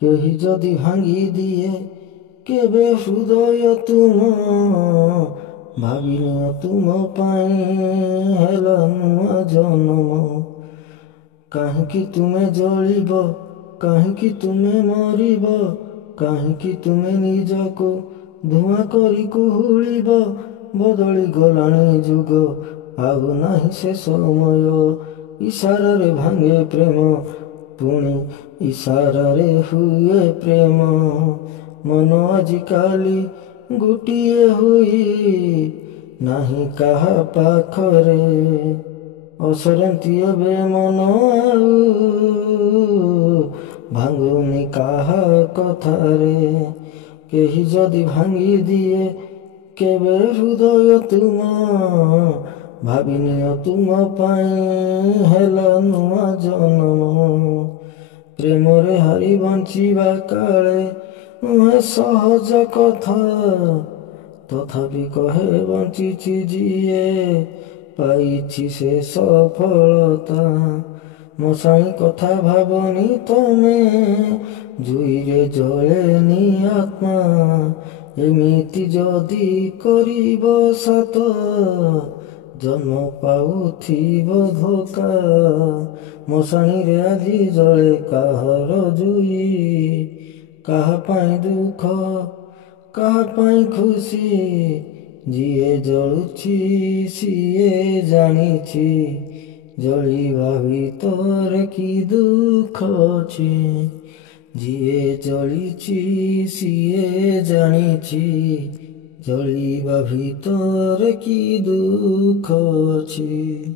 କେହି ଯଦି ଭାଙ୍ଗି ଦିଏ କେବେ ହୃଦୟ ତୁମ, ଭାବିନିଅ ତୁମ ପାଇଁ ହେଲା ନୂଆ ଜନ୍ମ। କାହିଁକି ତୁମେ ଜଳିବ, କାହିଁକି ତୁମେ ମରିବ, କାହିଁକି ତୁମେ ନିଜକୁ ଧୂଆଁ କରି କୁହୁଳିବ। ବଦଳି ଗଲାଣି ଯୁଗ, ଆଉ ନାହିଁ ସେ ସମୟ। ଇଶାରାରେ ଭାଙ୍ଗେ ପ୍ରେମ, ପୁଣି ଇଶାରାରେ ହୁଏ ପ୍ରେମ। ମନ ଆଜିକାଲି ଗୋଟିଏ ହୋଇ ନାହିଁ କାହା ପାଖରେ। ଅସରନ୍ତି ଏବେ ମନ ଆଉ ଭାଙ୍ଗୁନି କାହା କଥାରେ। କେହି ଯଦି ଭାଙ୍ଗି ଦିଏ କେବେ ହୃଦୟ ତୁମ, ଭାବିନିଅ ତୁମ ପାଇଁ ହେଲା ନୂଆ ଜନ୍ମ। ପ୍ରେମରେ ହାରି ବଞ୍ଚିବା କାଳେ ନୁହେଁ ସହଜ କଥା, ତଥାପି କହେ ବଞ୍ଚିଛି ଯିଏ ପାଇଛି ସେ ସଫଳତା। ମଶାଣି କଥା ଭାବନି ତମେ, ଜୁଇରେ ଜଳେନି ଆତ୍ମା। ଏମିତି ଯଦି କରିବ ସତ, ଜନ୍ମ ପାଉଥିବ ଧୋକା। ମଶାଣିରେ ଆଜି ଜଳେ କାହାର ଜୁଇ, କାହା ପାଇଁ ଦୁଃଖ କାହା ପାଇଁ ଖୁସି। ଯିଏ ଜଳୁଛି ସିଏ ଜାଣିଛି, ଜଳିବା ଭିତରେ କି ଦୁଃଖ ଅଛି। ଯିଏ ଜଳିଛି ସିଏ ଜାଣିଛି, ଜଳିବା ଭିତରେ କି ଦୁଃଖ ଅଛି।